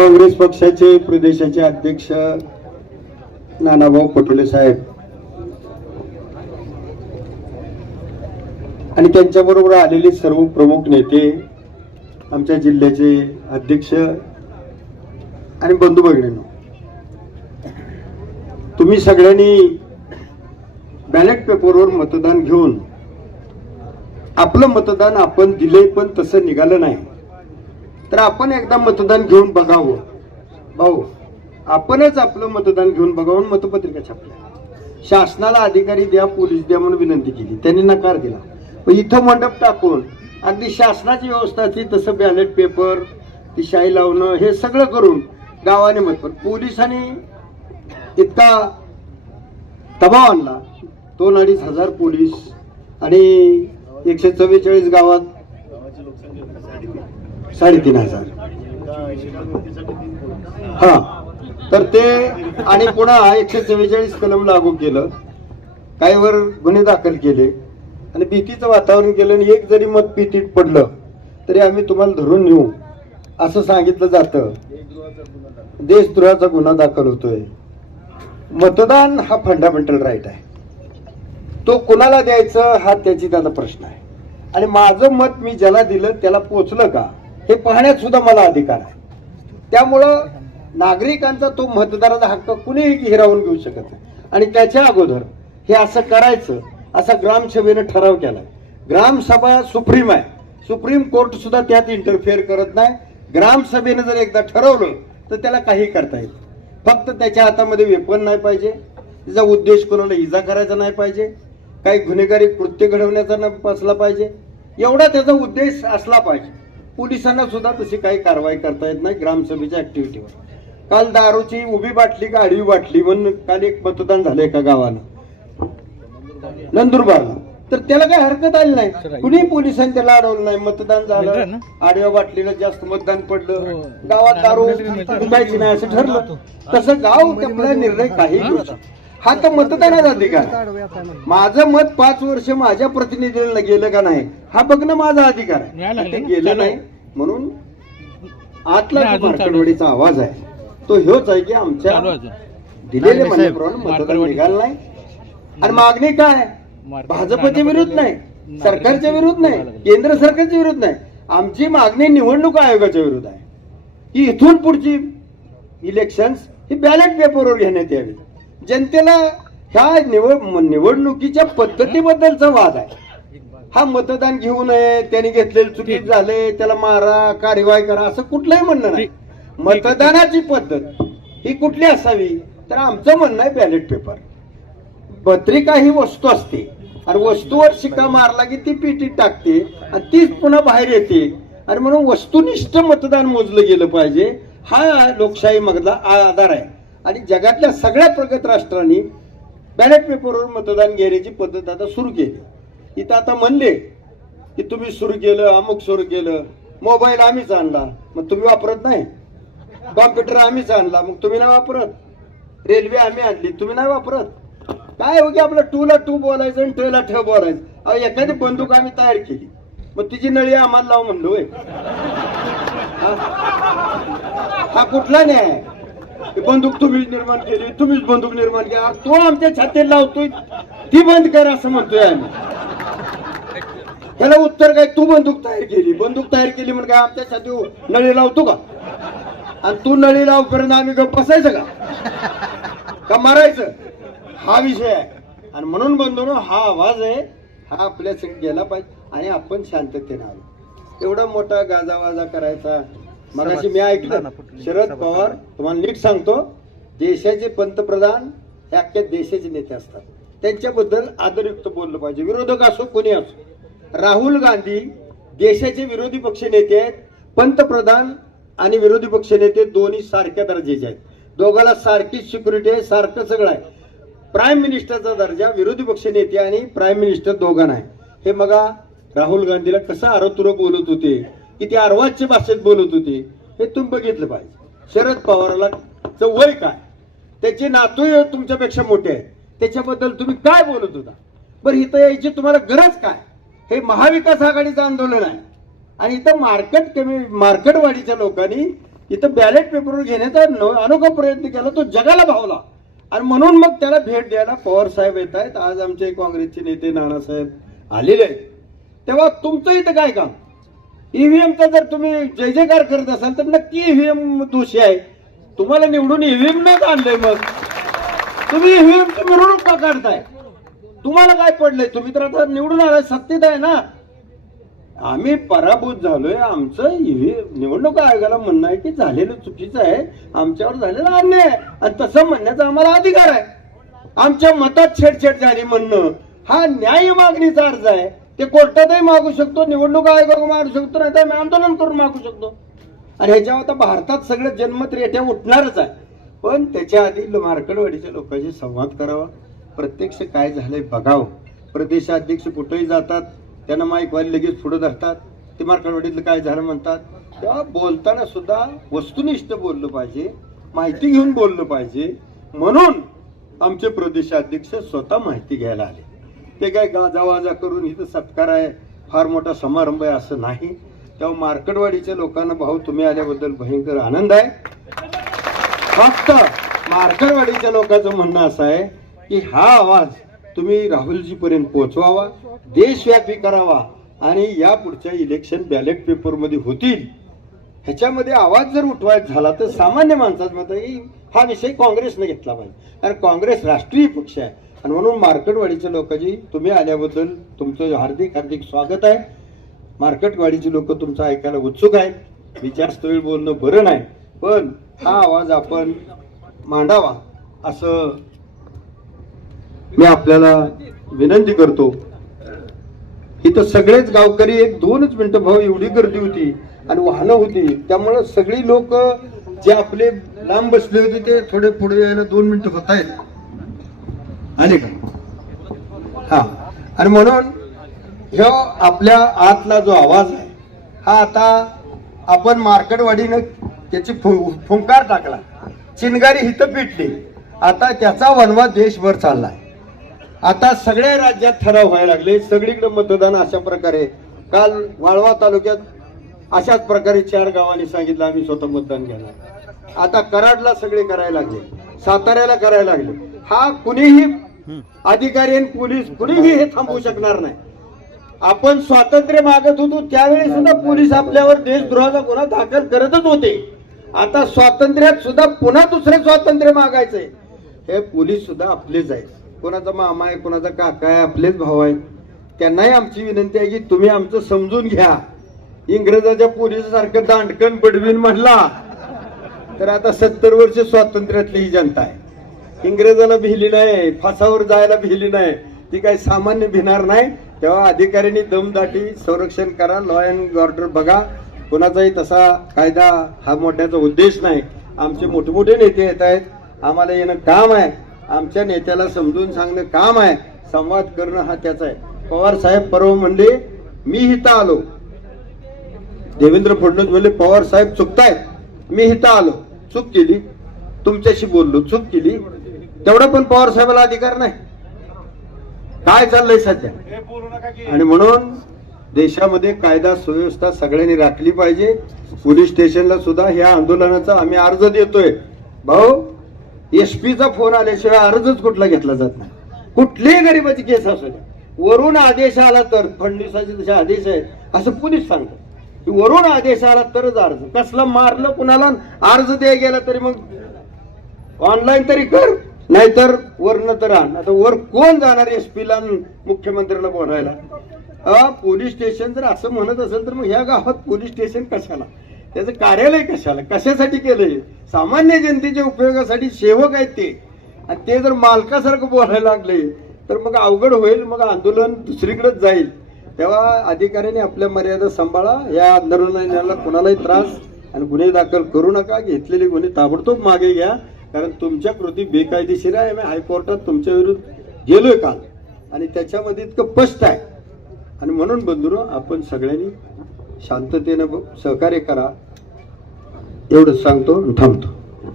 काँग्रेस पक्षाचे प्रदेशाचे अध्यक्ष नानाभाऊ पटोले साहेब. आणि त्यांच्याबरोबर आलेले सर्व प्रमुख नेते आमच्या जिल्ह्याचे अध्यक्ष आणि बंधू भगिनींनो तुम्ही सगळ्यांनी बॅलेट पेपरवर मतदान घेऊन आपलं मतदान आपण दिले पण तसं निघालं नाही. तर आपण एकदा मतदान घेऊन बघावं. भाऊ आपणच आपलं मतदान घेऊन बघावं मतपत्रिका छापल्या. शासनाला अधिकारी द्या पोलीस द्या म्हणून विनंती केली. त्यांनी नकार दिला. पण इथं मंडप टाकून अगदी शासनाची व्यवस्था असली तसं बॅलेट पेपर ती शाई लावणं हे सगळं करून गावाने मत पण पोलिसांनी इतका दबाव आणला. दोन अडीच हजार पोलीस आणि एकशे चव्वेचाळीस गावात साडेतीन हजार. हा. तर ते आणि पुन्हा एकशे चव्वेचाळीस कलम लागू केलं. काही वर गुन्हे दाखल केले. आणि भीतीचं वातावरण केलं आणि एक जरी मत भीतीत पडलं तरी आम्ही तुम्हाला धरून नेऊ असं सांगितलं जातं. देशद्रोहाचा गुन्हा दाखल होतोय. मतदान हा फंडामेंटल राईट आहे. तो कुणाला द्यायचं हा त्याची त्याचा प्रश्न आहे. आणि माझं मत मी ज्याला दिलं त्याला पोचलं का? हे पाहण्यात सुद्धा मला अधिकार आहे. त्यामुळं नागरिकांचा तो मतदाराचा हक्क कुणीही हिरावून घेऊ शकत नाही. आणि त्याच्या अगोदर हे असं करायचं असा ग्रामसभेनं ठराव केला ग्रामसभा सुप्रीम आहे. सुप्रीम कोर्ट सुद्धा त्यात इंटरफेअर करत नाही. ग्रामसभेनं जर एकदा ठरवलं तर त्याला काही करता येईल फक्त त्याच्या हातामध्ये वेपन नाही पाहिजे. त्याचा उद्देश कोणाला इजा करायचा नाही पाहिजे. काही गुन्हेगारी कृत्य घडवण्याचा न असला पाहिजे. एवढा त्याचा उद्देश असला पाहिजे. पोलिसांना सुद्धा तशी काही कारवाई करता येत नाही ग्रामसभेच्या ऍक्टिव्हिटीवर काल दारूची उभी बाटली का आडवी बाटली म्हणून काल एक मतदान झालं एका गावानं. नंदुरबारला. तर त्याला काही हरकत आली नाही. कुणी पोलिसांनी त्याला अडवलं नाही. मतदान झालं. आडव्या बाटलीला जास्त मतदान पडलं. गावात दारू विकायची नाही असं ठरलं. तसं गाव आपला निर्णय काही घेऊ शकतो हा तर मतदानाचा अधिकार. माझं मत पाच वर्ष माझ्या प्रतिनिधीला गेलं का नाही हा बघणं माझा अधिकार आहे. ते गेलं नाही म्हणून आतला जो मार्कडवाडीचा आवाज आहे तो ह्योच आहे की आमच्या दिलेल्या म्हणण्याप्रमाणे मतदान निघालं नाही. आणि मागणी काय? भाजपच्या विरुद्ध नाही सरकारच्या विरुद्ध नाही केंद्र सरकारच्या विरुद्ध नाही. आमची मागणी निवडणूक आयोगाच्या विरुद्ध आहे. की इथून पुढची इलेक्शन ही बॅलेट पेपरवर घेण्यात यावी. जनतेला ह्या निवड निवडणुकीच्या पद्धतीबद्दलचा वाद आहे. हा मतदान घेऊ नये त्यांनी घेतलेले चुकीत झाले त्याला मारा कार्यवाही करा असं कुठलंही म्हणणं नाही. मतदानाची पद्धत ही कुठली असावी तर आमचं म्हणणं आहे बॅलेट पेपर पत्रिका ही वस्तू असते. आणि वस्तूवर शिक्का मारला की ती पिटीत टाकते आणि तीच पुन्हा बाहेर येते. आणि म्हणून वस्तुनिष्ठ मतदान मोजलं गेलं पाहिजे. हा लोकशाही मधला आधार आहे. आणि जगातल्या सगळ्या प्रगत राष्ट्रांनी बॅलेट पेपरवर मतदान घेण्याची पद्धत आता सुरू केली. इथं आता म्हणले की तुम्ही सुरू केलं अमुक सुरू केलं मोबाईल आम्हीच आणला मग तुम्ही वापरत नाही. कॉम्प्युटर आम्हीच आणला मग तुम्ही नाही वापरत. रेल्वे आम्ही आणली तुम्ही नाही वापरत. काय हो की आपलं टू ला टू बोलायचं आणि ट ला ठ बोलायचं? अहो एखादी बंदूक आम्ही तयार केली. मग तिची नळी आम्हाला लाव म्हणलो हा? कुठला न्याय? बंदूक तुम्हीच निर्माण केली तुम्हीच बंदूक निर्माण केली. तो आमच्या छातीला लावतोय ती बंद कर असं म्हणतोय आम्ही. त्याला उत्तर काय तू बंदूक तयार केली. बंदूक तयार केली म्हणजे काय आमच्या छाती नळी लावतो का? आणि तू नळी लावपर्यंत आम्ही गप्प बसायचं का? का मारायचं? हा विषय आहे. आणि म्हणून बंधून हा आवाज आहे हा आपल्या गेला पाहिजे. आणि आपण शांततेने आलो. एवढा मोठा गाजावाजा करायचा मगाशी मी ऐकलं. शरद पवार तुम्हाला नीट सांगतो देशाचे पंतप्रधान हे अख्ख्या देशाचे नेते असतात. त्यांच्याबद्दल आदरयुक्त बोललं पाहिजे. विरोधक असो कोणी असो. राहुल गांधी देशाचे विरोधी पक्ष नेते आहेत पंतप्रधान आणि विरोधी पक्ष नेते दोन्ही सारख्या दर्जाचे आहेत. दोघाला सारखीच सिक्युरिटी आहे सारखं सगळं आहे. प्राईम मिनिस्टरचा दर्जा विरोधी पक्ष नेते आणि प्राईम मिनिस्टर दोघांना आहे. हे मगा राहुल गांधीला कसं आरोतुरं बोलत होते. किती अर्वाच्य भाषेत बोलत होते हे तुम्ही बघितलं पाहिजे. शरद पवारला च वय काय? त्याचे नातू तुमच्यापेक्षा मोठे आहेत. त्याच्याबद्दल तुम्ही काय बोलत होता? बरं इथं यायची तुम्हाला गरज काय? हे महाविकास आघाडीचं आंदोलन आहे. आणि इथं मार्केट कमी मार्केटवाडीच्या लोकांनी इथं बॅलेट पेपरवर घेण्याचा अनोखा प्रयत्न केला तो जगाला भावला. आणि म्हणून मग त्याला भेट द्यायला पवार साहेब येत आहेत. आज आमचे काँग्रेसचे नेते नानासाहेब आलेले आहेत. तेव्हा तुमचं इथं काय काम? ईव्हीएमचा जर तुम्ही जय जयकार करत असाल तर नक्की ईव्हीएम दोषी आहे. तुम्हाला निवडून ईव्हीएम नच आणलंय मग. तुम्ही ईव्हीएमची मिरवणूक का काढताय? तुम्हाला काय पडलंय? तुम्ही तर आता निवडून आलाय सत्तेत आहे ना. आम्ही पराभूत झालोय. आमचं ईव्हीएम निवडणूक आयोगाला म्हणणं आहे की झालेलं चुकीचं आहे. आमच्यावर झालेला अन्याय आहे. आणि तसं म्हणण्याचा आम्हाला अधिकार आहे. आमच्या मतात छेडछेड झाली म्हणणं. हा न्याय मागणीचा अर्ज आहे. ते कोर्टातही मागू शकतो निवडणूक आयोगाला मागू शकतो नाही तर आम्ही आंदोलन करून मागू शकतो. आणि ह्याच्यावर आता भारतात सगळं जन्मत रेट्या उठणारच आहे. पण त्याच्या आधी मार्कडवाडीच्या लोकांशी संवाद करावा. प्रत्यक्ष काय झालंय बघावं. प्रदेशाध्यक्ष कुठेही जातात त्यांना माईकवाली लगेच पुढे धरतात. ते मार्कडवाडीतलं काय झालं म्हणतात. तेव्हा बोलताना सुद्धा वस्तुनिष्ठ बोललं पाहिजे माहिती घेऊन बोललं पाहिजे. म्हणून आमचे प्रदेशाध्यक्ष स्वतः माहिती घ्यायला आले. ते काय गाजावाजा करून इथं सत्कार आहे फार मोठा समारंभ आहे असं नाही. तेव्हा मार्केटवाडीच्या लोकांना भाऊ तुम्ही आल्याबद्दल भयंकर आनंद आहे. फक्त मार्केटवाडीच्या लोकांचं म्हणणं असं आहे की हा आवाज तुम्ही राहुलजीपर्यंत पोहोचवावा देशव्यापी करावा आणि या पुढच्या इलेक्शन बॅलेट पेपरमध्ये होतील. ह्याच्यामध्ये आवाज जर उठवायचा झाला तर सामान्य माणसाचं मत हा विषय काँग्रेसने घेतला पाहिजे. कारण काँग्रेस राष्ट्रीय पक्ष आहे. आणि म्हणून मार्केटवाडीच्या लोकांची तुम्ही आल्याबद्दल तुमचं हार्दिक हार्दिक स्वागत आहे. मार्केटवाडीची लोक तुमचं ऐकायला उत्सुक आहेत. विचारस्थळी बोलणं बरं नाही. पण हा आवाज आपण मांडावा असं मी आपल्याला विनंती करतो. इथं सगळेच गावकरी एक दोनच मिनटं भाऊ एवढी गर्दी होती आणि वाहनं होती. त्यामुळं सगळी लोक जे आपले लांब बसले होते ते थोडे पुढे यायला दोन मिनिटं होत आहेत. आले का? हा. आणि म्हणून ह्यो आपल्या आतला जो आवाज आहे हा आता आपण मार्केटवाडीनं त्याची फु- फुंकार टाकला. चिनगारी हिथं पिटली. आता त्याचा वनवा देशभर चाललाय. आता सगळ्या राज्यात ठराव व्हायला लागले. सगळीकडे मतदान अशा प्रकारे. काल वाळवा तालुक्यात अशाच प्रकारे चार गावांनी सांगितलं आम्ही स्वतः मतदान घेणार. आता कराडला सगळे करायला लागले. साताऱ्याला करायला लागले. हा कुणीही अधिकारी आणि पोलीस कुणीही हे थांबवू शकणार नाही. आपण स्वातंत्र्य मागत होतो त्यावेळी सुद्धा पोलीस आपल्यावर देशद्रोहाचा गुन्हा दाखल करतच होते. आता स्वातंत्र्यात सुद्धा पुन्हा दुसरे स्वातंत्र्य मागायचंय. हे पोलीस सुद्धा आपलेच आहेत. कोणाचा मामा आहे कोणाचा काका आहे आपलेच भाऊ आहेत. त्यांनाही आमची विनंती आहे की तुम्ही आमचं समजून घ्या. इंग्रजाच्या पोलिसासारखं दांडकन बडवीन म्हणला तर आता सत्तर वर्ष स्वातंत्र्यातली ही जनता आहे. इंग्रजाला भिली नाही फासावर जायला भिली नाही ती काही सामान्य भिणार नाही. तेव्हा अधिकाऱ्यांनी दमदाटी संरक्षण करा लॉ अँड ऑर्डर बघा. कोणाचाही तसा कायदा हा मोठ्याचा उद्देश नाही. आमचे मोठे मोठे नेते येत आहेत. आम्हाला येणं काम आहे. आमच्या नेत्याला समजून सांगणं काम आहे. संवाद करणं हा त्याचा आहे. पवार साहेब परवा म्हणले मी हिता आलो. देवेंद्र फडणवीस म्हणले पवार साहेब चुकतायत. मी हिता आलो. चूक केली. तुमच्याशी बोललो. चूक केली. तेवढा पण पवार साहेबाला अधिकार नाही. काय चाललंय सध्या? आणि म्हणून देशामध्ये कायदा सुव्यवस्था सगळ्यांनी राखली पाहिजे. पोलीस स्टेशनला सुद्धा ह्या आंदोलनाचा आम्ही अर्ज देतोय. भाऊ एसपीचा फोन आल्याशिवाय अर्जच कुठला घेतला जात नाही. कुठलीही गरीबाची केस असू द्या. वरून आदेश आला तर फडणवीसाचे जसे आदेश आहेत असं पोलीस सांगतात. की वरून आदेश आला तरच अर्ज. कसलं मारलं कुणाला अर्ज द्याय गेला तरी मग ऑनलाईन तरी कर. नाहीतर वरनं तर आण. आता वर कोण जाणार एस पीला मुख्यमंत्र्याला बोलायला? अ, पोलीस स्टेशन जर असं म्हणत असेल तर मग ह्या गावात पोलीस स्टेशन कशाला? त्याचं कार्यालय कशाला? कशासाठी केलंय? सामान्य जनतेच्या उपयोगासाठी सेवक आहेत ते. आणि ते जर मालकासारखं बोलायला लागले तर मग अवघड होईल मग आंदोलन दुसरीकडेच जाईल. तेव्हा अधिकाऱ्यांनी आपल्या मर्यादा सांभाळा. या आंदोलनाला कोणालाही त्रास आणि गुन्हे दाखल करू नका. घेतलेले गुन्हे ताबडतोब मागे घ्या. कारण तुमच्या कृती बेकायदेशीर आहे मी हायकोर्टात तुमच्या विरुद्ध गेलोय काल. आणि त्याच्यामध्ये इतकं स्पष्ट आहे. आणि म्हणून बंधुरो आपण सगळ्यांनी शांततेनं सहकार्य करा. एवढंच सांगतो थांबतो.